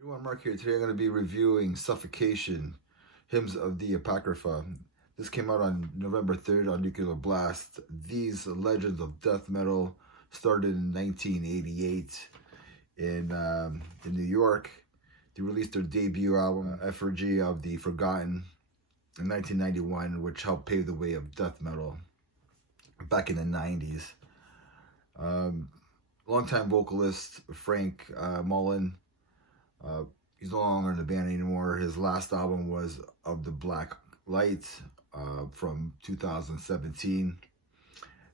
Everyone, Mark here. Today I'm going to be reviewing Suffocation, Hymns of the Apocrypha. This came out on November 3rd on Nuclear Blast. These legends of death metal started in 1988 in New York. They released their debut album, Effigy of the Forgotten, in 1991, which helped pave the way of death metal back in the 90s. Longtime vocalist Frank Mullen. He's no longer in the band anymore. His last album was Of the Black Light from 2017.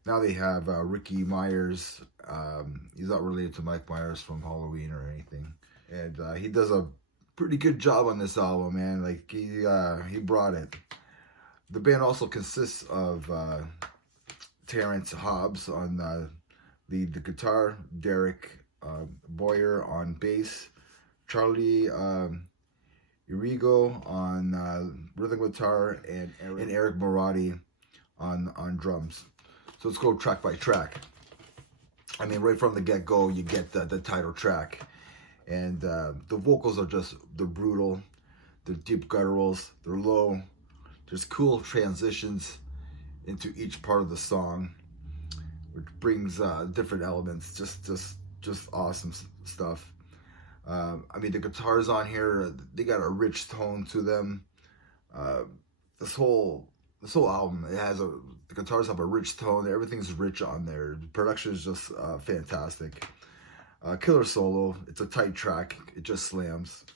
Now they have Ricky Myers. He's not related to Mike Myers from Halloween or anything. And he does a pretty good job on this album, man. Like, he brought it. The band also consists of Terrence Hobbs on the guitar, Derek Boyer on bass, Charlie Irigo on rhythm guitar, and Eric Marotti on drums. So let's go track by track. I mean, right from the get-go, you get the title track. And the vocals are they're brutal. They're deep gutturals. They're low. There's cool transitions into each part of the song, which brings different elements. Just awesome stuff. I mean, the guitars on here, they got a rich tone to them. This whole album, the guitars have a rich tone. Everything's rich on there. The production is just fantastic. Killer solo. It's a tight track. It just slams.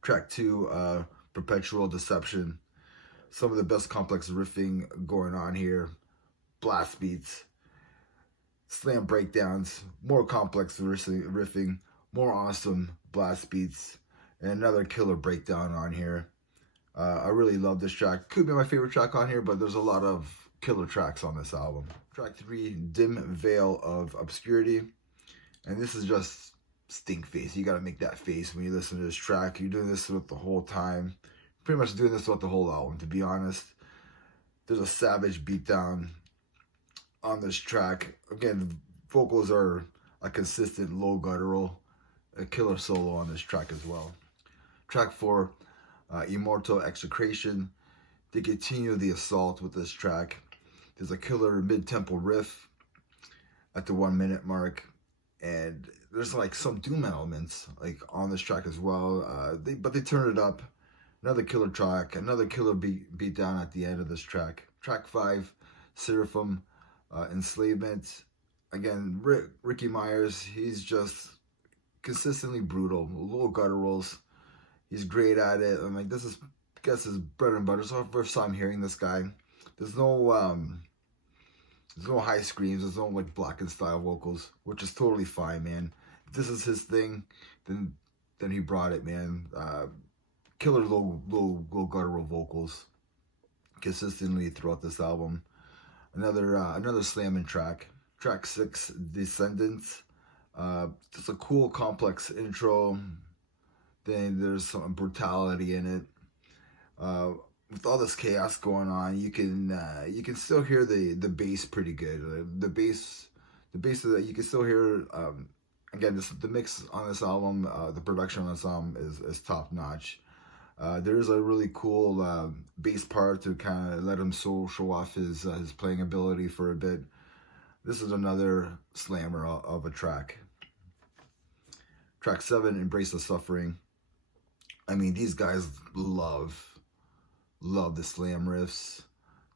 Track 2, Perpetual Deception. Some of the best complex riffing going on here. Blast beats, slam breakdowns, more complex riffing, more awesome blast beats, and another killer breakdown on here. I really love this track. Could be my favorite track on here, but there's a lot of killer tracks on this album. Track 3, Dim Veil of Obscurity. And this is just stink face. You gotta make that face when you listen to this track. You're doing this throughout the whole time. Pretty much doing this throughout the whole album, to be honest. There's a savage beatdown on this track. Again, the vocals are a consistent low guttural. A killer solo on this track as well. Track 4, Immortal Execration. They continue the assault with this track. There's a killer mid-tempo riff at the 1 minute mark, and there's like some doom elements like on this track as well. But they turn it up. Another killer track, another killer beat down at the end of this track. Track 5, Seraphim, Enslavement. Again, Ricky Myers, he's just consistently brutal, low gutturals. He's great at it. I'm like, this is, I guess, his bread and butter. So first time hearing this guy, there's no high screams. There's no like blackened style vocals, which is totally fine, man. If this is his thing, then he brought it, man. Killer low guttural vocals consistently throughout this album. Another slamming track. Track 6, Descendants. Just a cool, complex intro. Then there's some brutality in it. With all this chaos going on, you can still hear the bass pretty good. The bass is that you can still hear. Again, the mix on this album, the production on this album is top notch. There's a really cool bass part to kind of let him show off his playing ability for a bit. This is another slammer of a track. Track 7, Embrace the Suffering. I mean, these guys love the slam riffs.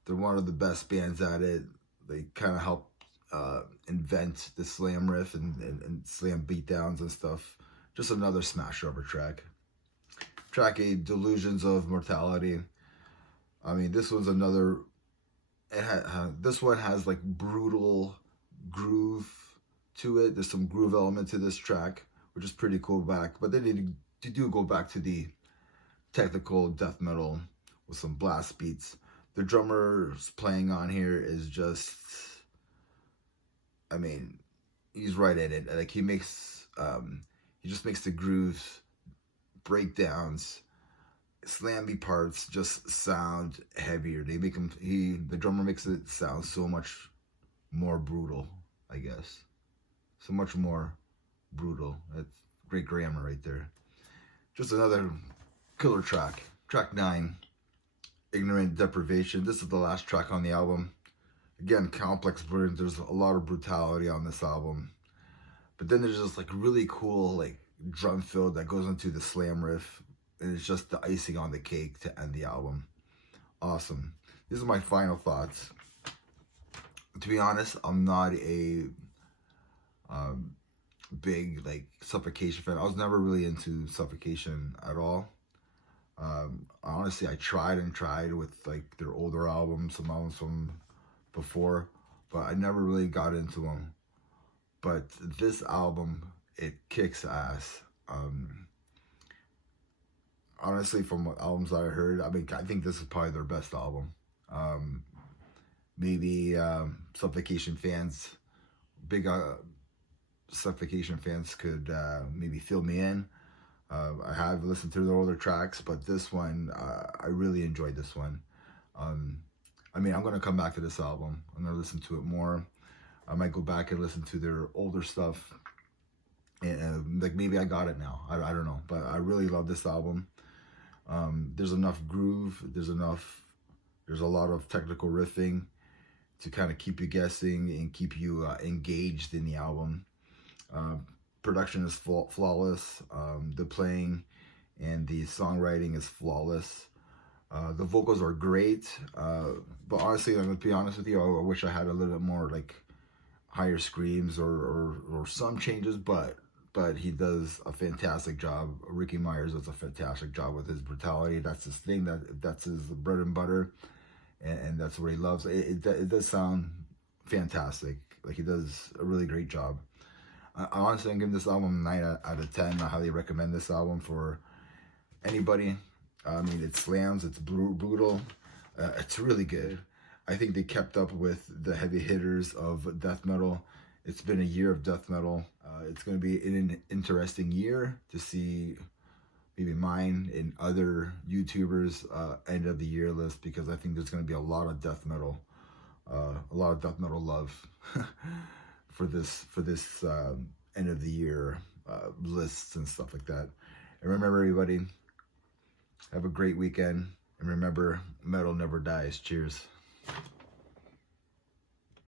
They're one of the best bands at it. They kind of help invent the slam riff and slam beatdowns and stuff. Just another smasher of a track. Track 8, Delusions of Mortality. I mean, this one's another. This one has like brutal groove to it. There's some groove element to this track, which is pretty cool but they do go back to the technical death metal with some blast beats. The drummer's playing on here is just, I mean, he's right at it. Like he just makes the grooves, breakdowns, slammy parts just sound heavier. The drummer makes it sound so much more brutal, I guess. So much more brutal. great grammar right there. Just another killer track. Track 9, Ignorant Deprivation. This is the last track on the album. Again, complex burns. There's a lot of brutality on this album. But then there's just like really cool like drum fill that goes into the slam riff. And it's just the icing on the cake to end the album. Awesome. These are my final thoughts. To be honest, I'm not a big like Suffocation fan. I was never really into Suffocation at all. Honestly, I tried with like their older albums, some albums from before, but I never really got into them. But this album, it kicks ass. Honestly, from what albums that I heard, I mean, I think this is probably their best album. Maybe Suffocation fans, big Suffocation fans could maybe fill me in. I have listened to their older tracks, but this one, I really enjoyed this one. I mean, I'm going to come back to this album. I'm going to listen to it more. I might go back and listen to their older stuff. And like maybe I got it now. I don't know. But I really love this album. There's enough groove. There's a lot of technical riffing to kind of keep you guessing and keep you engaged in the album. Production is flawless. The playing and the songwriting is flawless. The vocals are great. But honestly, I'm going to be honest with you, I wish I had a little bit more like higher screams or some changes, but he does a fantastic job. Ricky Myers does a fantastic job with his brutality. That's his thing. That's his bread and butter, and that's what he loves. It does sound fantastic. Like he does a really great job. Honestly, I'm giving this album a 9 out of 10. I highly recommend this album for anybody. I mean, it slams. It's brutal. It's really good. I think they kept up with the heavy hitters of death metal. It's been a year of death metal. It's going to be an interesting year to see maybe mine and other YouTubers' end of the year list, because I think there's going to be a lot of death metal love for this end of the year lists and stuff like that. And remember, everybody, have a great weekend. And remember, metal never dies. Cheers.